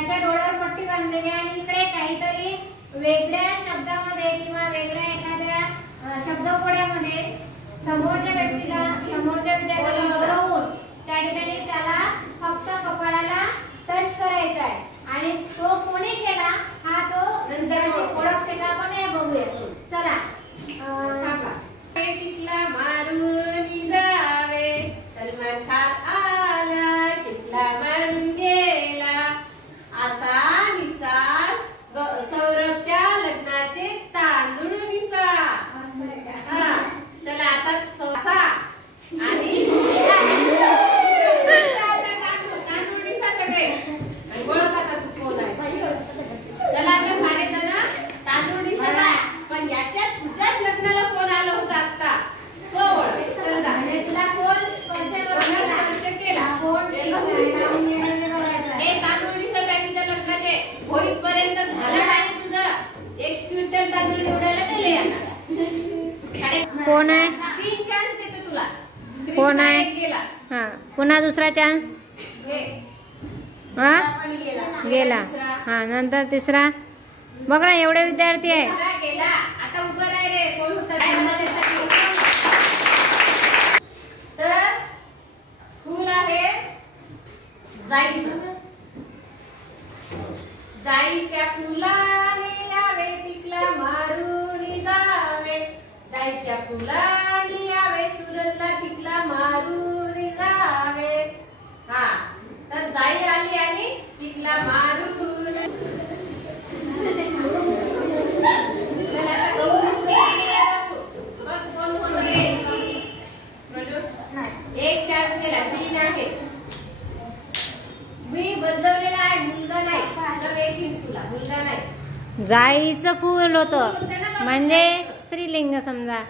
त्याच्या डोळ्यावर पट्टी बांधलेली आहे आणि इकडे काहीतरी वेगळ्या शब्दामध्ये किंवा वेगळ्या एखाद्या शब्दकोड्यामध्ये समोरच्या व्यक्तीला समोरच्या विद्यार्थ्याला बरोबर त्या ठिकाणी त्याला फक्त कपाळाला टच करायचा आहे आणि तो कोणी केला हा तो नंतर ओळखते का आपण हे बघूया. चला टिकला मारून जावे सलमान खान आला टिकला मारून गेला असा निसास सौरभच्या लग्नाचे तांदूळ निसा. हा चला आता थोसा आणि तांदूळ निसा सगळे ओळख आता तू कोण आहे. चला आता सारे जण तांदूळ निसा पण याच्यात तुझ्याच लग्नाला कोण आलं होतं आता तो ओळख. तुला कोण स्पर्श केला कोण हे तांदूळ निसा तुझ्या लग्नाचे होईपर्यंत झाला पाहिजे तुझं 1 क्विंटल तांदूळ निवडायला दिले यांना. कोण आहे 3 चान्स देते तुला. कोण आहे गेला हा पुन्हा दुसरा चान्स हा गेला हा नंतर तिसरा. बघ ना एवढे विद्यार्थी आहे. गेला आता उभं राह रे कोण होतं तर फूल आहे जाईचं. जाईच्या फुलाने यावे टिकला मारून जावे जाईच्या फुलाने यावे सुरजला टिकला मारून जावे. हा तर जाई आली आणि टिकला मारून एक चान्स गेला 3 आहे. मी बदलवलेला आहे मुलगा नाही तर एक हिंट तुला मुलगा नाही. जाईचं फूल होतं म्हणजे स्त्रीलिंग समजा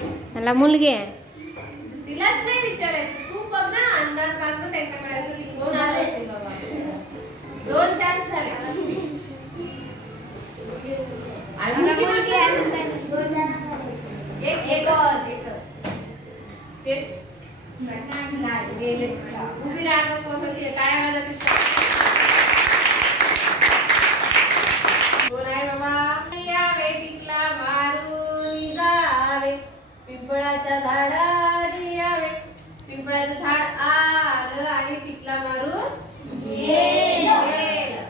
त्याला मुलगी आहे. तिलाच नाही विचारायचं तू बघ ना अंदाज बांध त्यांच्याकडे असं लिहून आलं असेल बाबा. 2 चान्स झाले आणि मुलगी आहे गेले उभी राहा काय मला कोण आहे बाबा यावे टिकला मारून जावे पिंपळाच्या झाडाने यावे पिंपळाचं झाड आलं आणि टिकला मारून गेलं.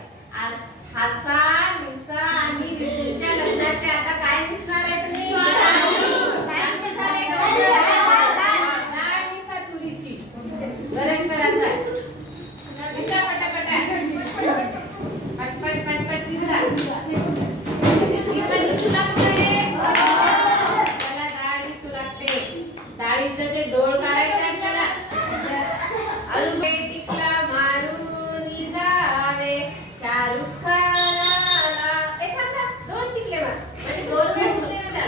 हसा निसा आणि विष्णूच्या लग्नाचे आता काय दिसणार आहे तुम्ही गरम करायचा निसा पटापटा पटपट पटपट दिसला. मला डाळ दिसू लागते. डाळीचं ते डोळ काढायचं आपल्याला. अजून टिकला मारून जावे शाहरुख खानाला 2 टिकले म्हणजे 2 वेळ होते ना त्याला.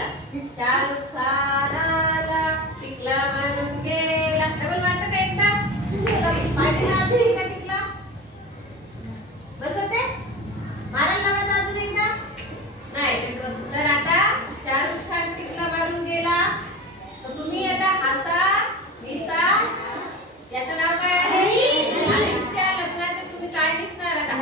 शाहरुख खानाला टिकला मारून गेला. डबल मारतं का एकदा माझे नाव का टिकला बस होते मारायला लावायचं अजून एकदा नाही. तर आता शाहरुख खान टिकला मारून गेला तर तुम्ही आता हसा निसा याचं नाव काय आहे अलिसच्या लग्नाचे तुम्ही काय दिसणार आता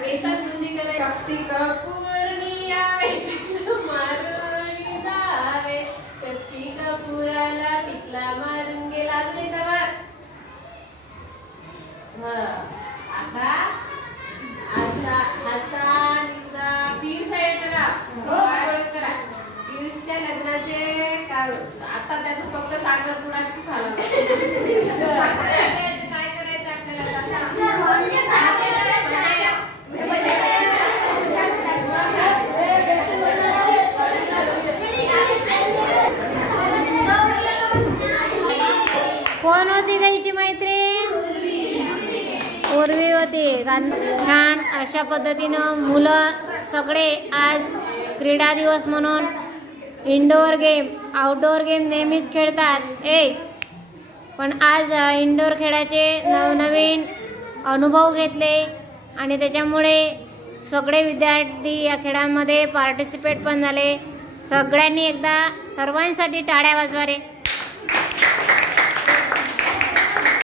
बेसन बुंदी करायची. शक्ती कपूरनी यावे टिकला मारून जावे शक्ती कपूराला टिकला मारून गेला. अजून एकदा आता असा हसा निसा पियुष आहे याचं ओळख करा. पियुषच्या लग्नाचे आता त्याचं फक्त साखर पुडाचं झालं. काय करायचं आपल्याला कोण होती गाईची मैत्रीण उर्वी होती. छान अशा पद्धतीनं मुलं सगळे आज क्रीडा दिवस म्हणून इंडोर गेम आउटडोर गेम नेहमीच खेळतात पण आज इंडोर खेळाचे नवनवीन अनुभव घेतले आणि त्याच्यामुळे सगळे विद्यार्थी या खेळामध्ये पार्टिसिपेट पण झाले. सगळ्यांनी एकदा सर्वांसाठी टाळ्या वाजवा रे.